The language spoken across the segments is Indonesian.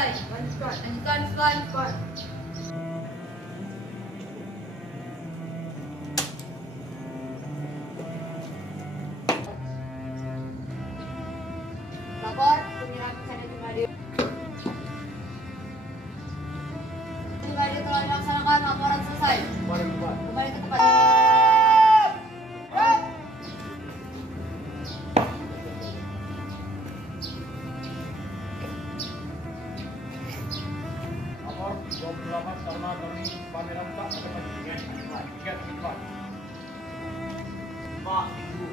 selesai. Lanjutkan selanjutnya. Lapor penyerang Seni Jumadi. Jumadi telah dilaksanakan, laporan selesai. Kembali ke tempat. Lapor 28 Taruna Taruni pameran tak dapat tiket Pak. Pak, Ibu,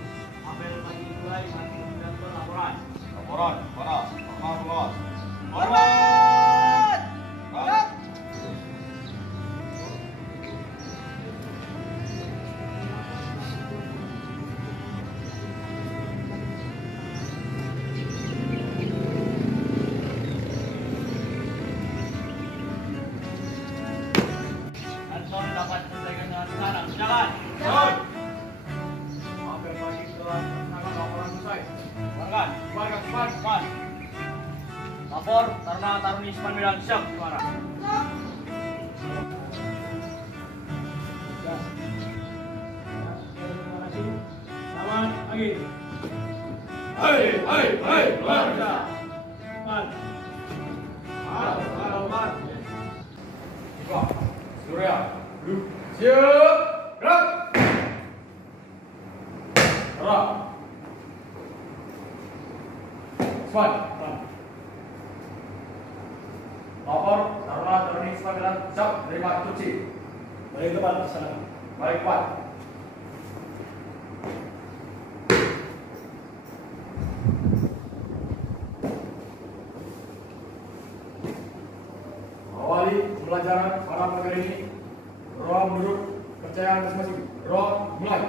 apel pagi mulai nanti kemudian laporan. Laporan, para, Bapak, Korban! Barat! Anton dapat selesaikan dengan sekarang. Jalan! Jalan! Apel pagi telah melaksanakan laporan selesai. Keluarga. Lapor Taruna Taruni Sepan Medan siap suara. Terima kasih. Selamat pagi. Hai, keluarga. Sepan. Selamat. Surya. Siap. Gerak. Gerak. Sepan. Lapor Taruna Taruni Sepan Medan siap terima instruksi. Baik depan sana. Baik Pak. Awali pembelajaran para pelajar ini. Roh menurut kepercayaan masing-masing. Roh mulai.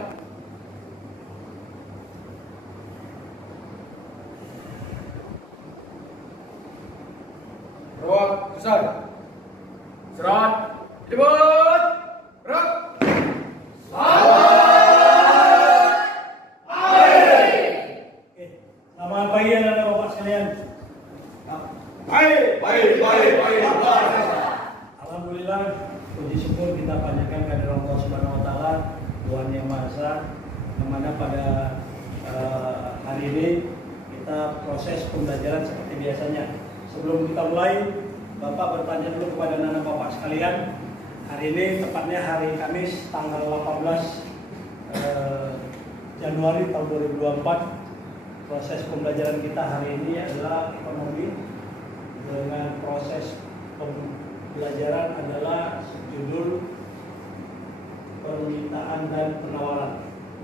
Roh besar. Serat. Dibut. Gerak. Selamat pagi anak-anak Bapak sekalian. Baik. Alhamdulillah, puji syukur kita panjatkan kehadirat Allah Subhanahu wa taala, Tuhan Yang Maha Esa, yang mana pada hari ini kita proses pembelajaran seperti biasanya. Sebelum kita mulai, Bapak bertanya dulu kepada anak-anak Bapak sekalian. Hari ini tepatnya hari Kamis tanggal 18 Januari tahun 2024. Proses pembelajaran kita hari ini adalah ekonomi, dengan proses pembelajaran adalah judul permintaan dan penawaran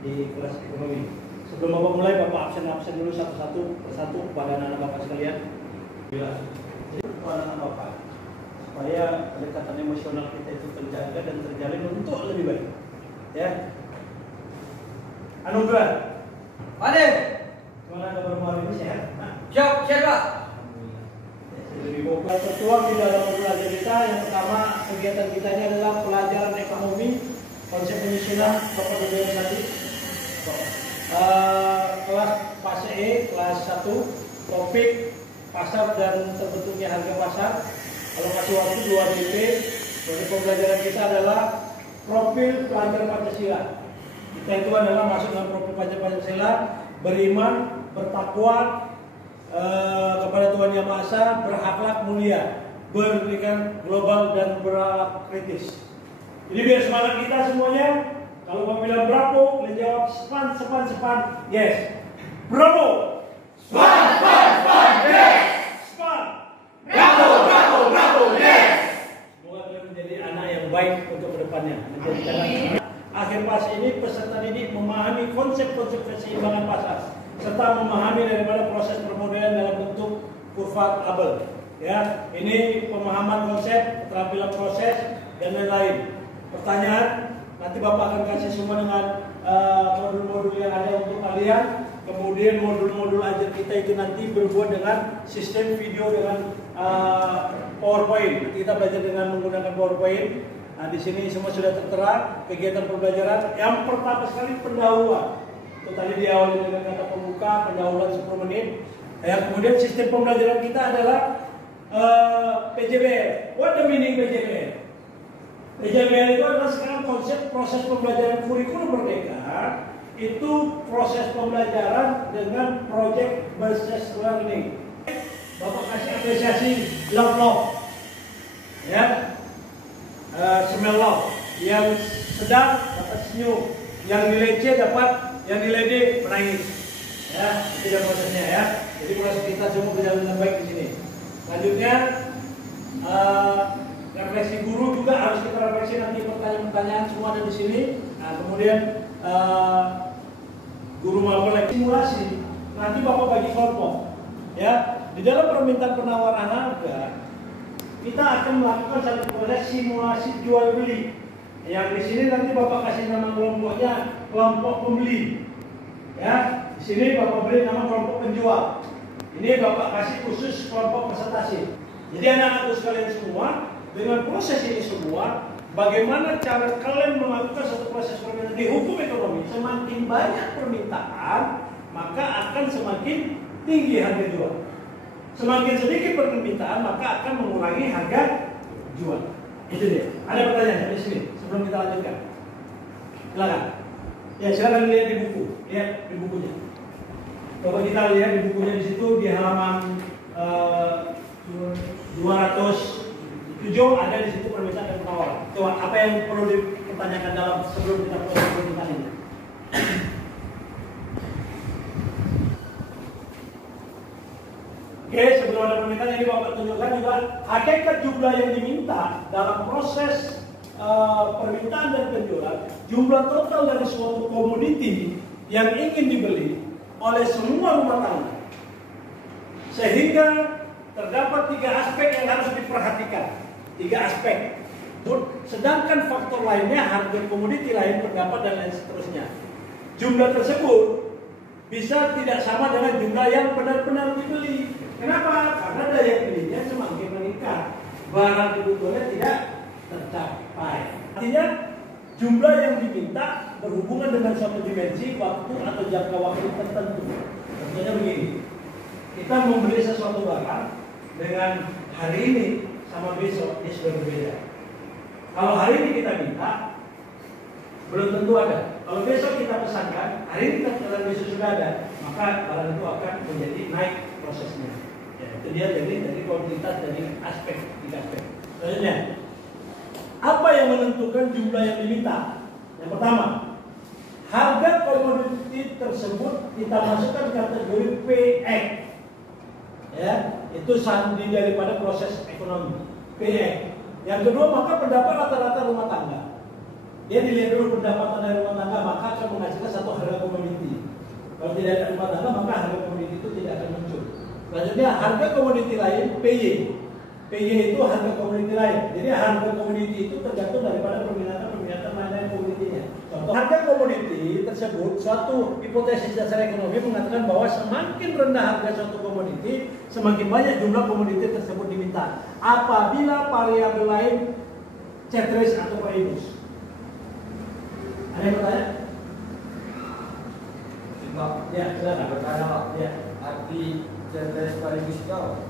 di kelas ekonomi. Sebelum Bapak mulai, Bapak absen dulu satu persatu kepada anak-anak Bapak sekalian. Jadi kepada anak Bapak, supaya kedekatan emosional kita itu terjaga dan terjalin untuk lebih baik. Ya. Anugerah. Hadir. Gimana kabar hari ini, sehat? Siap, Pak. Tertuang di dalam pelajaran kita, yang pertama kegiatan kita ini adalah pelajaran ekonomi, konsep penyusunan kepedulian tadi. Kelas fase E, kelas 1, topik pasar dan terbentuknya harga pasar. Kalau masih waktu 2 DP, jadi pembelajaran kita adalah profil pelajar Pancasila. Kita itu adalah masuk dalam profil pelajar Pancasila, beriman, bertakwa kepada Tuhan Yang Maha Esa, berakhlak mulia, berpikiran global dan berakhlak kritis. Jadi biar semangat kita semuanya, kalau Bapak bilang bravo, kalian jawab sepan, yes. Bravo. Sepan, yes. Sepan. Bravo, yes. Semoga kalian menjadi anak yang baik untuk kedepannya. Akhir pas ini peserta didik memahami konsep-konsep keseimbangan pasar, serta memahami daripada proses permodelan dalam bentuk kurva tabel. Ya, ini pemahaman konsep, keterampilan proses dan lain-lain. Pertanyaan nanti Bapak akan kasih semua dengan modul-modul yang ada untuk kalian. Kemudian modul-modul ajar kita itu nanti berbuat dengan sistem video dengan PowerPoint. Nanti kita belajar dengan menggunakan PowerPoint. Nah, di sini semua sudah tertera kegiatan pembelajaran. Yang pertama sekali pendahuluan. Itu tadi diawali dengan kata pembuka, pendahuluan 10 menit. Kemudian sistem pembelajaran kita adalah PJBL. What the meaning PJBL? PJBL itu adalah sekarang konsep proses pembelajaran kurikulum merdeka. Itu proses pembelajaran dengan project based learning. Bapak kasih apresiasi love, ya, smell love. Yang sedang dapat senyum, yang nilai C dapat, yang nilai D menangis. Ya, itu dia prosesnya ya. Jadi proses kita semua berjalan dengan baik di sini. Selanjutnya, refleksi guru juga harus kita refleksi, nanti pertanyaan-pertanyaan semua ada di sini. Nah, kemudian guru maupun lagi simulasi, nanti Bapak bagi kelompok. Ya, di dalam permintaan penawaran harga kita akan melakukan satu proses simulasi jual beli. Yang di sini nanti Bapak kasih nama kelompoknya kelompok pembeli. Ya, di sini Bapak beri nama kelompok penjual. Ini Bapak kasih khusus kelompok presentasi. Jadi anak-anak sekalian semua, dengan proses ini semua, bagaimana cara kalian melakukan satu proses permintaan di hukum ekonomi? Semakin banyak permintaan, maka akan semakin tinggi harga jual. Semakin sedikit permintaan, maka akan mengurangi harga jual. Itu dia. Ada pertanyaan sampai sini sebelum kita lanjutkan? Silakan. Ya, silakan lihat di buku. Lihat di bukunya. Coba kita lihat di bukunya, di situ di halaman 207 ada di situ permintaan dan penawaran. Coba apa yang perlu dipertanyakan dalam sebelum kita proses permintaan ini? Oke, sebelum ada permintaan ini Bapak tunjukkan juga hakikat jumlah yang diminta dalam proses permintaan dan penjualan. Jumlah total dari suatu komoditi yang ingin dibeli oleh semua rumah tangga. Sehingga terdapat 3 aspek yang harus diperhatikan. 3 aspek. Sedangkan faktor lainnya, harga komoditi lain, pendapat dan lain seterusnya. Jumlah tersebut bisa tidak sama dengan jumlah yang benar-benar dibeli. Kenapa? Karena daya belinya semakin meningkat, barang kebutuhannya tidak tercapai. Artinya jumlah yang diminta berhubungan dengan suatu dimensi waktu atau jangka waktu tertentu. Contohnya begini, kita membeli sesuatu barang dengan hari ini sama besok dia sudah berbeda. Kalau hari ini kita minta, belum tentu ada. Kalau besok kita pesankan, hari ini kita besok sudah ada, maka barang itu akan menjadi naik prosesnya. Ya, itu dia dari kuantitas, dari aspek, 3 aspek. Selanjutnya, apa yang menentukan jumlah yang diminta? Yang pertama, harga komoditi tersebut kita masukkan kategori PX. Ya, itu sandi daripada proses ekonomi. PX. Yang kedua, maka pendapat rata-rata rumah tangga. Dia dilihat dulu pendapatan dari rumah tangga, maka akan menghasilkan satu harga komoditi. Kalau tidak ada rumah tangga, maka harga komoditi itu tidak akan muncul. Selanjutnya, harga komoditi lain, PY. PY itu harga komoditi lain. Jadi harga komoditi itu tergantung daripada peminatan lain komoditinya. Contoh, harga komoditi tersebut, suatu hipotesis dasar ekonomi mengatakan bahwa semakin rendah harga suatu komoditi, semakin banyak jumlah komoditi tersebut diminta. Apabila variabel lain ceteris atau paribus. Ada yang bertanya? Ya, silakan. Bertanya, Pak. Ya. Arti ceteris paribus itu apa?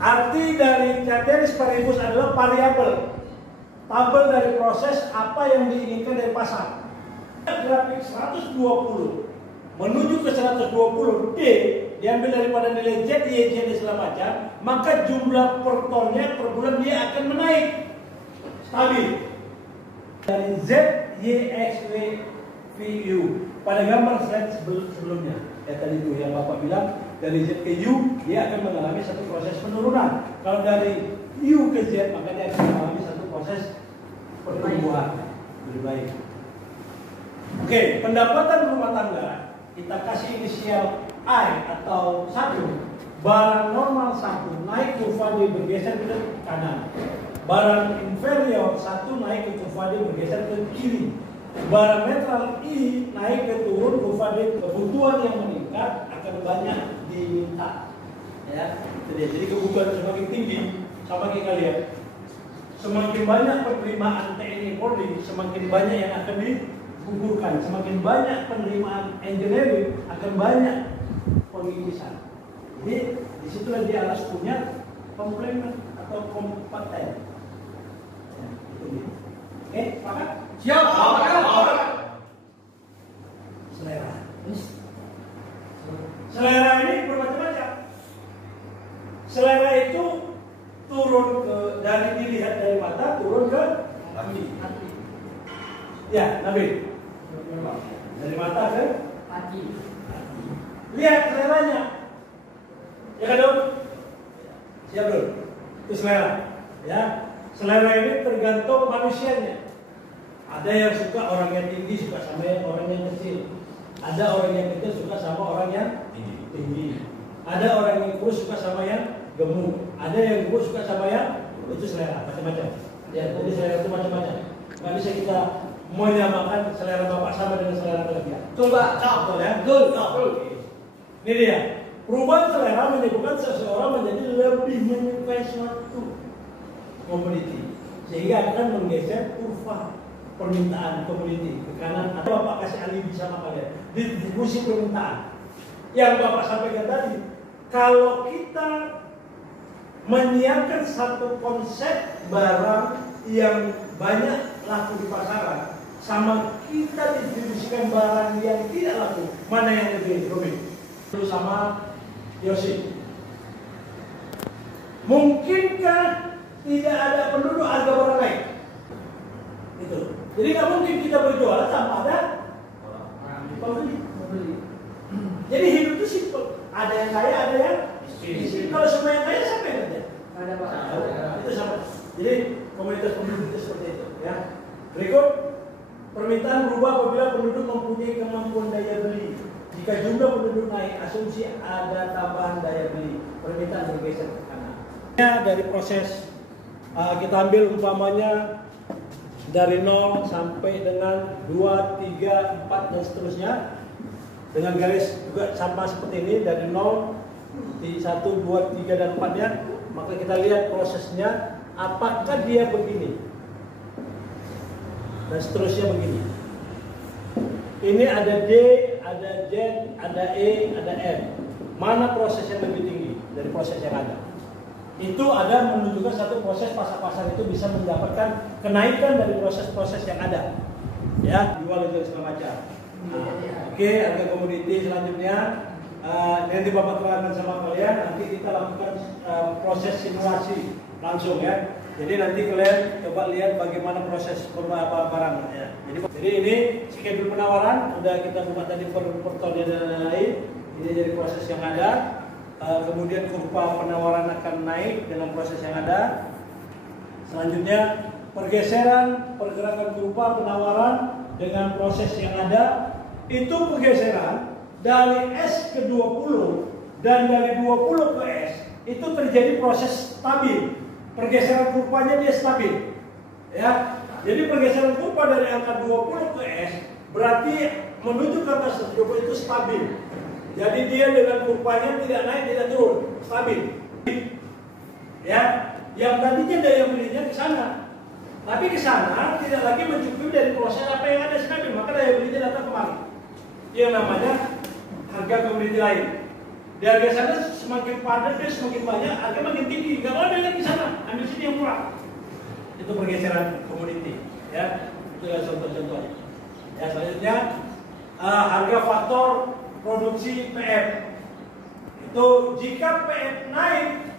Arti dari ceteris paribus adalah variabel, tabel dari proses apa yang diinginkan dari pasar. Grafik 120 menuju ke 120 D diambil daripada nilai Z, Y, Z dan segala macam, maka jumlah per tonnya per bulan dia akan menaik stabil dari Z, Y, X, W, V, U pada gambar slide sebelumnya. Ya tadi itu yang Bapak bilang, dari Z ke U dia akan mengalami satu proses penurunan. Kalau dari U ke Z maka dia akan mengalami satu proses pertumbuhan lebih baik. Oke, pendapatan rumah tangga kita kasih inisial I atau 1. Barang normal 1 naik kurva D bergeser ke kanan. Barang inferior 1 naik ke kurva D bergeser ke kiri. Barang netral I naik ke turun kurva D. Kebutuhan yang meningkat akan banyak diminta. Ya, jadi kebutuhan semakin tinggi, sama kita lihat. Semakin banyak penerimaan TNI Polri, semakin banyak yang akan digugurkan. Semakin banyak penerimaan engineering, akan banyak pengisian. Jadi disitulah dia harus punya Komplement atau kompeten. Ya, itu dia. Oke, sepakat? Siap. Selera. Selera ini bermacam-macam. Selera itu turun dari dilihat dari mata, turun ke hati. Ya, Nabi. Dari mata ke Hati. lihat seleranya. Ya kan, Dok? Siap, Bro? Itu selera. Ya, selera ini tergantung manusianya. Ada yang suka orang yang tinggi suka sama orang yang kecil. Ada orang yang kecil suka sama orang yang tinggi. Ada orang yang kurus suka sama yang gemuk. Ada yang gemuk suka sama yang itu selera macam-macam. Ya, jadi selera itu macam-macam. Nggak bisa kita menyamakan selera bapak sama dengan selera kalian. Betul, Pak. Betul ya? Betul. Ini dia. Perubahan selera menyebabkan seseorang menjadi lebih menyukai suatu komoditi, sehingga akan menggeser kurva permintaan komoditi ke kanan. Atau Bapak kasih alibi sama kalian distribusi permintaan yang Bapak sampaikan tadi. Kalau kita menyiapkan satu konsep barang yang banyak laku di pasaran, sama kita distribusikan barang yang tidak laku, mana yang lebih rumit? Terus sama Yosi, mungkinkah tidak ada penduduk harga barang naik? Itu. Jadi nggak mungkin kita berjualan tanpa ada pembeli. Jadi hidup itu simpel. Ada yang kaya, ada yang miskin. Kalau semua yang kaya, siapa yang kerja? Ada, Pak. Itu sama. Jadi komunitas penduduk itu seperti itu. Ya. Berikut, permintaan berubah apabila penduduk mempunyai kemampuan daya beli. Jika jumlah penduduk naik, asumsi ada tambahan daya beli. Permintaan bergeser ke kanan. Ya, dari proses kita ambil umpamanya dari 0 sampai dengan 2, 3, 4 dan seterusnya. Dengan garis juga sama seperti ini dari 0 di 1, 2, 3 dan 4-nya. Maka kita lihat prosesnya apakah dia begini. Dan seterusnya begini. Ini ada D, ada Z, ada E, ada M. Mana proses yang lebih tinggi dari proses yang ada? Itu ada menunjukkan satu proses pasar-pasar itu bisa mendapatkan kenaikan dari proses-proses yang ada. Ya, jual itu segala macam. Oke, harga komoditi selanjutnya nanti Bapak terangkan sama kalian. Nanti kita lakukan proses simulasi langsung ya. Jadi nanti kalian coba lihat bagaimana proses barang ya. Jadi ini schedule penawaran udah kita buat tadi per tahun dan lain-lain. Ini jadi proses yang ada. Kemudian kurva penawaran akan naik dengan proses yang ada. Selanjutnya pergeseran pergerakan kurva penawaran dengan proses yang ada. Itu pergeseran dari S ke 20 dan dari 20 ke S itu terjadi proses stabil. Pergeseran kurvanya dia stabil. Ya. Jadi pergeseran kurva dari angka 20 ke S berarti menuju ke atas 70 itu stabil. Jadi dia dengan kurvanya tidak naik, tidak turun, stabil. Ya, yang tadinya daya belinya ke sana. Tapi ke sana tidak lagi mencukupi dari proses apa yang ada stabil, maka daya belinya datang kemari. Yang namanya harga komoditi lain. Di harga sana semakin padat dia semakin banyak, harga makin tinggi. Gak boleh lagi ke sana, ambil sini yang murah. Itu pergeseran komoditi. Ya, itu adalah contoh-contoh. Ya, selanjutnya harga faktor produksi PF. Itu jika PF naik,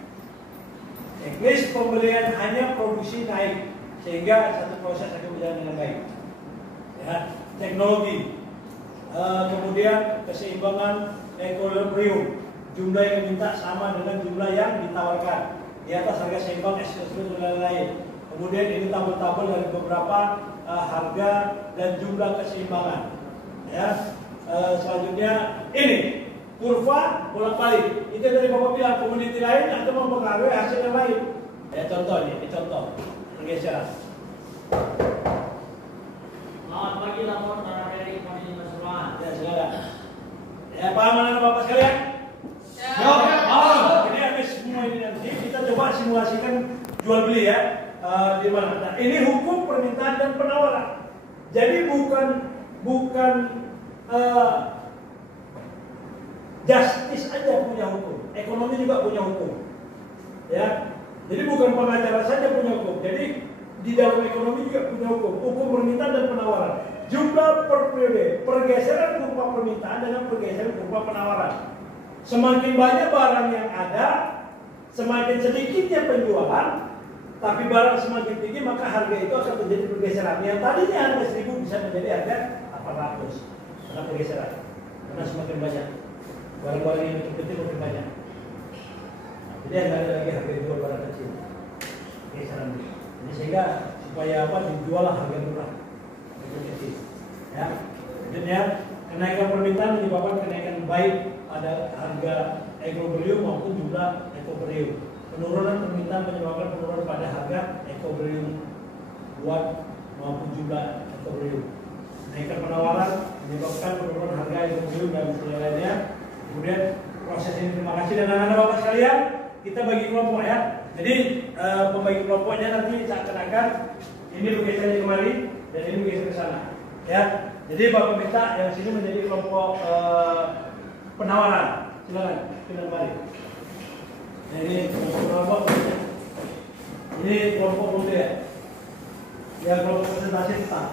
teknis pembelian hanya produksi naik sehingga satu proses akan berjalan dengan baik. Ya, teknologi. Kemudian keseimbangan equilibrium, jumlah yang diminta sama dengan jumlah yang ditawarkan di atas harga seimbang eksklusif dan lain-lain. Kemudian ini tabel-tabel dari beberapa harga dan jumlah keseimbangan. Ya, selanjutnya ini kurva bolak-balik. Itu dari Bapak bilang komoditi lain atau mempengaruhi hasil yang lain. Ya, contoh ini contoh pergeseran. Selamat pagi, lapor dari Komisi Pasuruan. Ya, silakan. Ya, paham anak Bapak sekalian? Jadi habis semua ini nanti kita coba simulasikan jual beli ya. Di mana? Nah, ini hukum permintaan dan penawaran. Jadi bukan justice aja punya hukum, ekonomi juga punya hukum. Ya, jadi bukan pengacara saja punya hukum. Jadi di dalam ekonomi juga punya hukum. Hukum permintaan dan penawaran. Jumlah per periode, pergeseran kurva permintaan dengan pergeseran kurva penawaran. Semakin banyak barang yang ada, semakin sedikitnya penjualan, tapi barang semakin tinggi maka harga itu akan terjadi pergeseran. Yang tadinya harga 1.000 bisa menjadi harga 800 karena pergeseran. Karena semakin banyak barang-barang yang penting makin banyak. Jadi ada lagi harga jual barang kecil. Pergeseran. Jadi sehingga supaya apa dijual harga murah. Ya, kemudian kenaikan permintaan menyebabkan kenaikan baik pada harga ekoberium maupun jumlah ekoberium. Penurunan permintaan menyebabkan penurunan pada harga ekoberium buat maupun jumlah ekoberium. Kenaikan penawaran menyebabkan penurunan harga ekoberium dan lainnya. Kemudian proses ini, terima kasih dan anak-anak bapak sekalian, kita bagi kelompok ya. Jadi pembagi kelompoknya nanti seakan-akan ini bergesernya kemari dan ini bergeser ke sana. Ya, jadi bapak minta yang sini menjadi kelompok penawaran. Silakan, kita kembali. Nah, ini kelompok ini kelompok pembelian. Ya, kelompok presentasi tetap.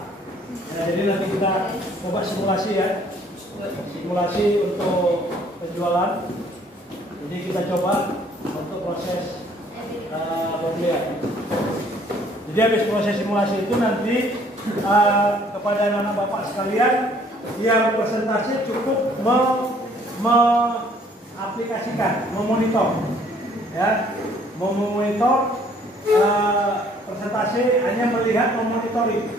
Nah, jadi nanti kita coba simulasi ya. Simulasi untuk penjualan. Jadi kita coba untuk proses pembelian. Jadi habis proses simulasi itu nanti kepada anak-anak bapak sekalian yang presentasi cukup aplikasikan, memonitor, ya, memonitor presentasi hanya melihat memonitoring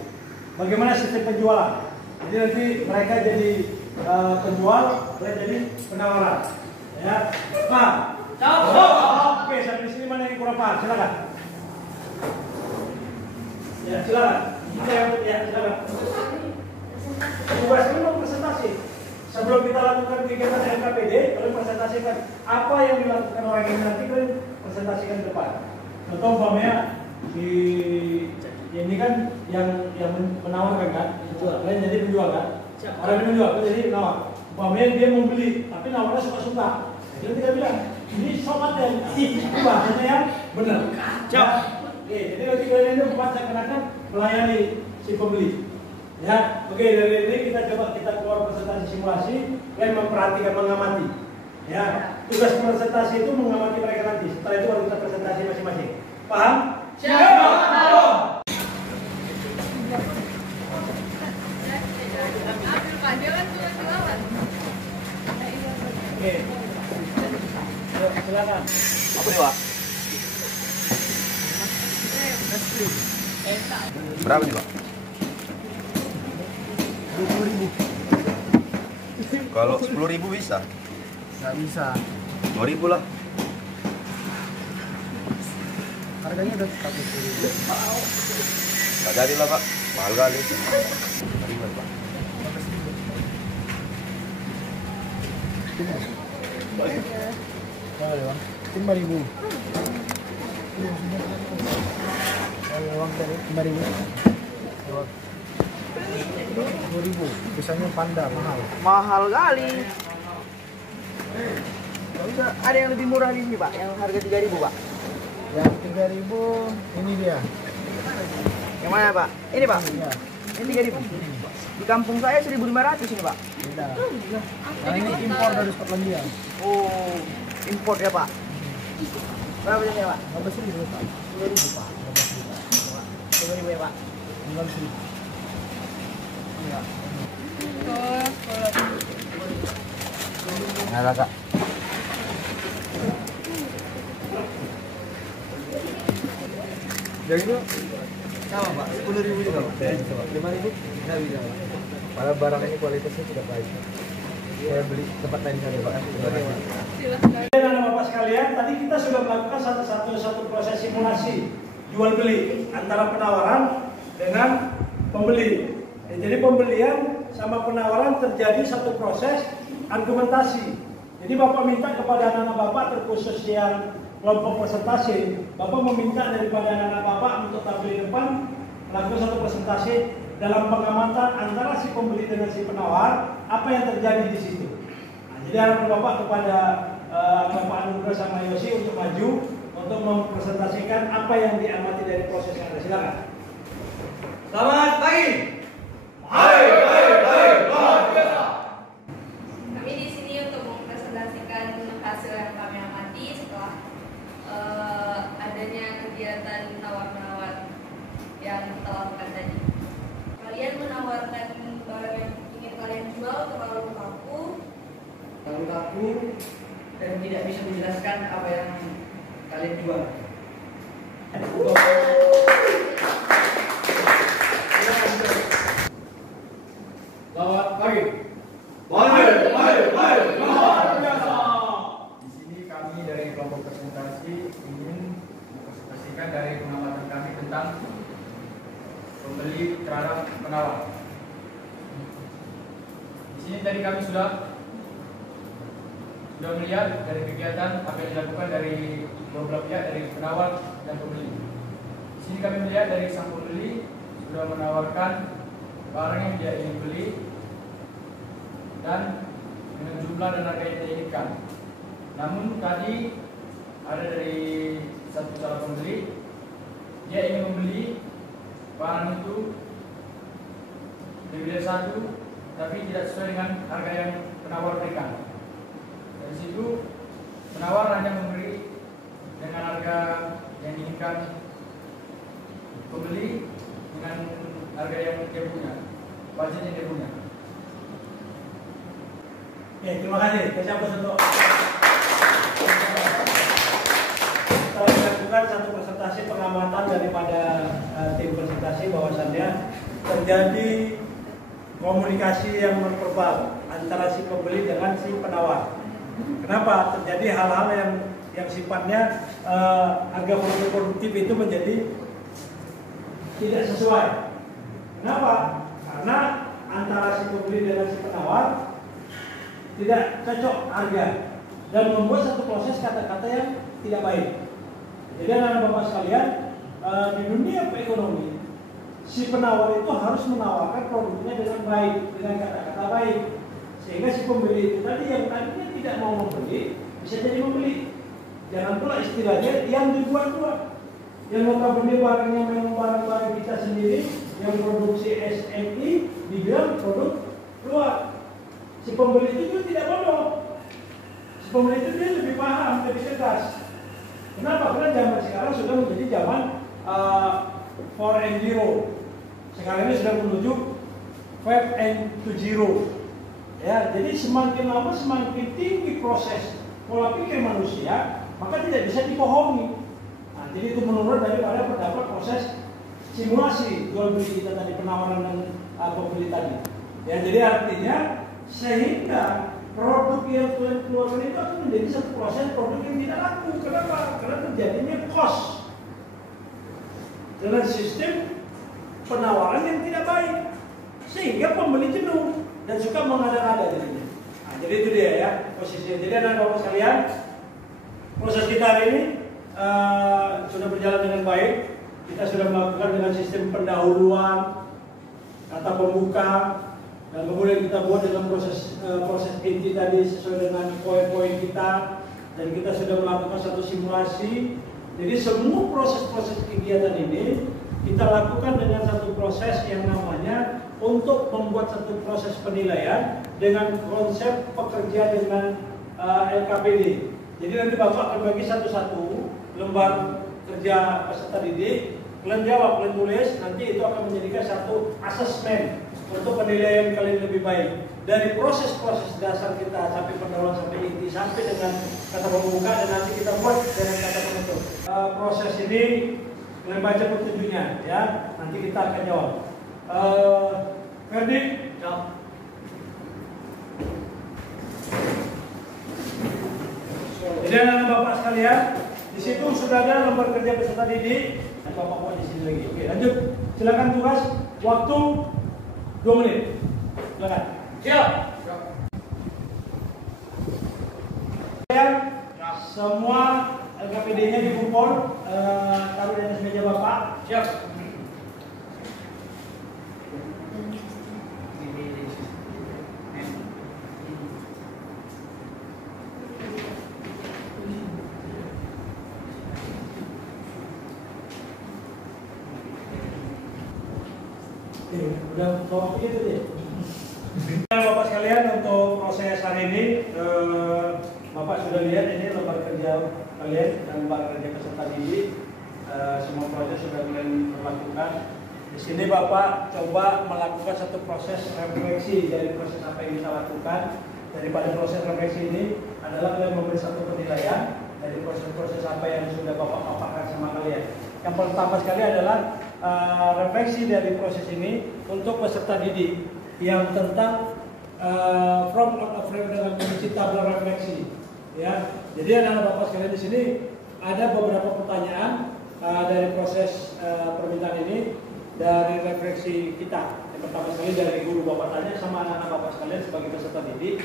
bagaimana sistem penjualan. Jadi nanti mereka jadi penjual, mereka jadi penawaran, ya. Pak, oke, sampai sini mana yang kurang paham? Silakan. Ya, silakan. Ya, silakan. Tugas ini mau presentasi. Sebelum kita lakukan kegiatan LKPD, kalian presentasikan apa yang dilakukan orang ini nanti kalian presentasikan ke depan. Contoh umpamanya di ini kan yang menawarkan kan, kalian jadi penjual kan, orang ini menjual, kalian jadi penawar. Umpamanya dia mau beli, tapi nawarnya suka-suka. Jadi kita bilang, ini sobat ya, itu bahasanya yang benar. Oke, jadi nanti kalian itu buat seakan-akan melayani si pembeli. Ya, oke, dari ini kita coba keluar presentasi simulasi, kalian memperhatikan, mengamati. Ya, tugas presentasi itu mengamati mereka nanti. Setelah itu baru kita presentasi masing-masing. Paham? Siap. Oke. Silakan. Apa nih, Pak? Berapa nih, Pak? 20.000. Kalau 10.000 bisa? Nggak bisa. 2.000 lah. Harganya udah tetap 20.000. Nggak jadi lah, Pak. Mahal kali. Terima, Pak. Boleh bang. 5.000. Bang tadi 5.000. 2.000. Biasanya panda mahal. Mahal kali. Gak bisa, ada yang lebih murah di sini Pak, yang harga 3.000 Pak. Yang 3.000 ini dia. Yang mana Pak? Ini Pak? Iya. Ini 3.000. Di kampung saya 1.500 ini Pak. Beda. Karena ini impor dari Skotlandia. Oh, import ya Pak. Berapa jadinya Pak? 15.000 Pak. 10.000 Pak. 10.000 ya Pak. 9.000. Enggak. Nah, Kak. Yang itu sama Pak, 10.000 juga Pak. 5.000 nggak bisa Pak. Padahal barang ini kualitasnya tidak baik. Saya beli tempat lain saja Pak. Anak bapak sekalian, tadi kita sudah melakukan satu proses simulasi jual beli antara penawaran dengan pembeli. Jadi pembelian sama penawaran terjadi satu proses argumentasi. Jadi bapak minta kepada anak-anak bapak terkhusus yang kelompok presentasi, bapak meminta daripada anak-anak bapak untuk tampil di depan melakukan satu presentasi dalam pengamatan antara si pembeli dengan si penawar, apa yang terjadi di situ. Nah, jadi harapan bapak kepada Bapak Anugrah sama Yosi untuk maju untuk mempresentasikan apa yang diamati dari proses yang ada. Silakan. Selamat pagi. Kami di sini untuk mempresentasikan hasil yang kami amati setelah adanya kegiatan tawar-menawar yang kita lakukan tadi. Kalian menawarkan barang yang ingin kalian jual terlalu kaku dan tidak bisa menjelaskan apa yang kalian jual. Selamat pagi. Di sini kami dari kelompok presentasi ingin mempresentasikan dari pengamatan kami tentang pembeli terhadap penawar. Di sini tadi kami sudah melihat dari kegiatan apa yang dilakukan dari beberapa pihak, dari penawar dan pembeli. Di sini kami melihat dari sang pembeli sudah menawarkan barang yang dia ingin beli dan dengan jumlah dan harga yang dia inginkan. Namun tadi ada dari satu calon pembeli, dia ingin membeli barang itu lebih dari satu, tapi tidak sesuai dengan harga yang penawar berikan. Dari situ penawar hanya memberi dengan harga yang diinginkan pembeli dengan harga yang dia punya, budget yang dia punya. Oke, terima kasih. Kita untuk kita lakukan satu presentasi pengamatan daripada tim presentasi bahwasannya terjadi komunikasi yang non-verbal antara si pembeli dengan si penawar. Kenapa terjadi hal-hal yang sifatnya harga produk produktif itu menjadi tidak sesuai? Kenapa? Karena antara si pembeli dengan si penawar tidak cocok harga dan membuat satu proses kata-kata yang tidak baik. Jadi anak-anak bapak sekalian, di dunia ekonomi si penawar itu harus menawarkan produknya dengan baik, dengan kata-kata baik, sehingga si pembeli itu tadi yang tadinya tidak mau membeli bisa jadi membeli. Jangan pula istilahnya yang dibuat-buat, yang notabene barangnya memang barang-barang kita sendiri yang produksi SMI dibilang produk luar. Si pembeli itu tidak bodoh. Si pembeli itu dia lebih paham, lebih cerdas. Kenapa? Karena zaman sekarang sudah menjadi zaman 4.0. Sekarang ini sudah menuju 5.0. Ya, jadi semakin lama semakin tinggi proses pola pikir manusia, maka tidak bisa dibohongi. Nah, jadi itu menurut daripada pendapat proses simulasi jual beli kita tadi, penawaran dan pembeli tadi. Ya, jadi artinya sehingga produk yang kalian keluarkan itu akan menjadi satu proses produk yang tidak laku. Kenapa? Karena terjadinya cost dengan sistem penawaran yang tidak baik, sehingga pembeli jenuh dan suka mengada-ngada jadinya. Nah, jadi itu dia ya posisinya. Jadi anak-anak sekalian, proses kita hari ini sudah berjalan dengan baik. Kita sudah melakukan dengan sistem pendahuluan, kata pembuka, dan kemudian kita buat dalam proses inti tadi sesuai dengan poin-poin kita, dan kita sudah melakukan satu simulasi. Jadi semua proses-proses kegiatan ini kita lakukan dengan satu proses yang namanya untuk membuat satu proses penilaian dengan konsep pekerja dengan LKPD. Jadi nanti Bapak akan bagi satu-satu lembar kerja peserta didik, kalian jawab, kalian tulis, nanti itu akan menjadikan satu asesmen untuk penilaian kalian lebih baik. Dari proses-proses dasar kita sampai pendahuluan sampai inti sampai dengan kata pembuka dan nanti kita buat dengan kata penutup. Proses ini kalian baca petunjuknya ya, nanti kita akan jawab. Ferdi, jawab. Jadi anak-anak bapak sekalian, di situ sudah ada lembar kerja peserta didik. Bapak buat di sini lagi. Oke, lanjut. Silakan tugas. Waktu 2 menit. Silakan. Siap. Semua LKPD-nya dikumpul, taruh di atas meja Bapak. Siap. Udah mau begitu deh. Bapak sekalian, untuk proses hari ini Bapak sudah lihat ini lembar kerja kalian dan lembar kerja peserta didik. Semua proses sudah kalian lakukan. Di sini Bapak coba melakukan satu proses refleksi dari proses apa yang kita lakukan. Daripada proses refleksi ini adalah kalian memberi satu penilaian dari proses-proses apa yang sudah Bapak paparkan sama kalian. Yang pertama sekali adalah refleksi dari proses ini untuk peserta didik yang tentang from of frame dengan mengisi tabel refleksi. Ya, jadi anak Bapak sekalian di sini ada beberapa pertanyaan dari proses permintaan ini dari refleksi kita. Yang pertama sekali dari guru Bapak tanya sama anak-anak Bapak sekalian sebagai peserta didik,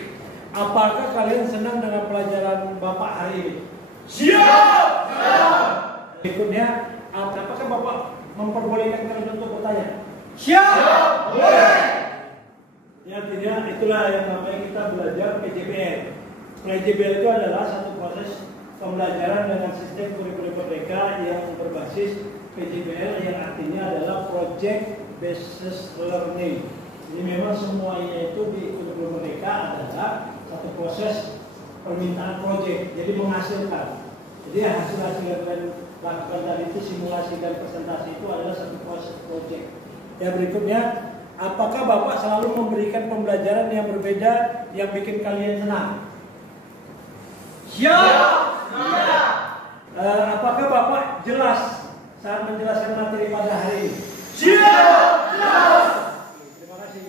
apakah kalian senang dengan pelajaran Bapak hari ini? Siap! Berikutnya, apakah Bapak memperbolehkan kalian untuk bertanya? Siap! Boleh! Ya, artinya itulah yang namanya kita belajar PJBL. PJBL itu adalah satu proses pembelajaran dengan sistem kurikulum merdeka yang berbasis PJBL yang artinya adalah Project Based Learning. Jadi memang semuanya itu di kurikulum merdeka adalah satu proses permintaan project, jadi menghasilkan. Jadi hasil-hasil yang kalian lakukan tadi itu simulasi dan presentasi itu adalah satu proses project. Ya, berikutnya, apakah Bapak selalu memberikan pembelajaran yang berbeda yang bikin kalian senang? Siap! Apakah Bapak jelas saat menjelaskan materi pada hari ini? Siap! Terima kasih.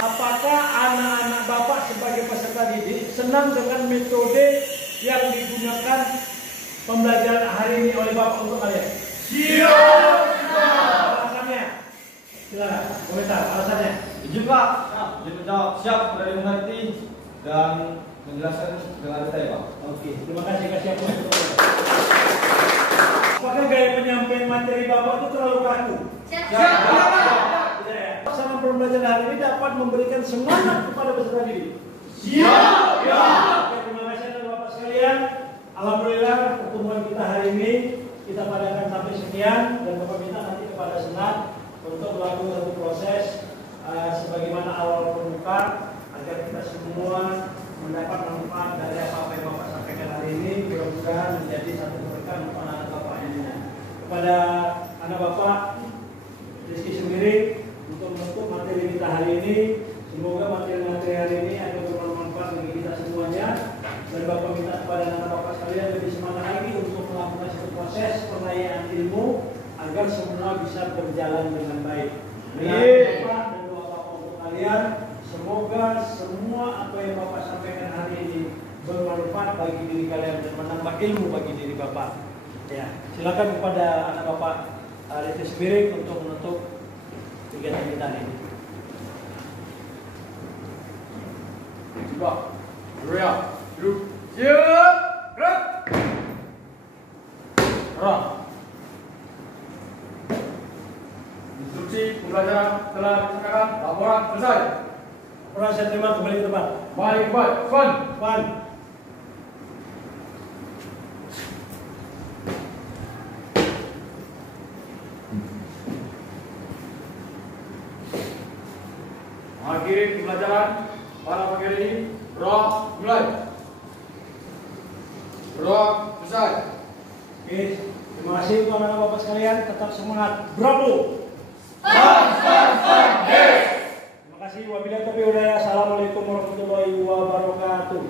Apakah anak-anak Bapak sebagai peserta didik senang dengan metode yang digunakan pembelajaran hari ini oleh Bapak untuk kalian? Siap! Alasannya? Silakan, komentar alasannya. Izin Pak, menjawab siap, sudah dimengerti dan menjelaskan dengan detail Pak. Oke, terima kasih siap. Apakah gaya penyampaian materi Bapak itu terlalu kaku? Siap. Tidak ya. Sama pembelajaran hari ini dapat memberikan semangat kepada peserta didik. Siap! Oke, terima kasih anak Bapak sekalian. Alhamdulillah pertemuan kita hari ini kita padakan sampai sekian dan Bapak minta nanti kepada Senat untuk melakukan satu proses sebagaimana awal permukaan agar kita semua mendapat manfaat dari apa yang Bapak sampaikan hari ini. Mudah-mudahan menjadi satu berkah untuk anak-anak Bapak ini. Kepada anak Bapak Rizky sendiri untuk menutup materi kita hari ini, semoga materi-materi hari ini akan bermanfaat bagi kita semuanya. Dan Bapak minta kepada anak Bapak sekalian lebih semangat lagi untuk melakukan satu proses penayaan ilmu agar semua bisa berjalan dengan baik. Bapak dan doa Bapak untuk kalian, semoga semua apa yang Bapak sampaikan hari ini bermanfaat bagi diri kalian dan menambah ilmu bagi diri Bapak. Ya, silakan kepada anak Bapak Rizky sendiri untuk menutup kegiatan kita ini. Coba, Ria, duduk. Siap, gerak. Gerak. Instruksi pembelajaran telah diserahkan, laporan selesai. Laporan saya terima, kembali ke tempat. Baik, baik, Fun. Wan. Akhiri pembelajaran pada pagi hari ini. Roh, mulai. Roh, selesai. Oke, terima kasih untuk anak Bapak sekalian. Tetap semangat. Bravo. Terima kasih. Wabillahi taufiq wal hidayah. Assalamualaikum warahmatullahi wabarakatuh.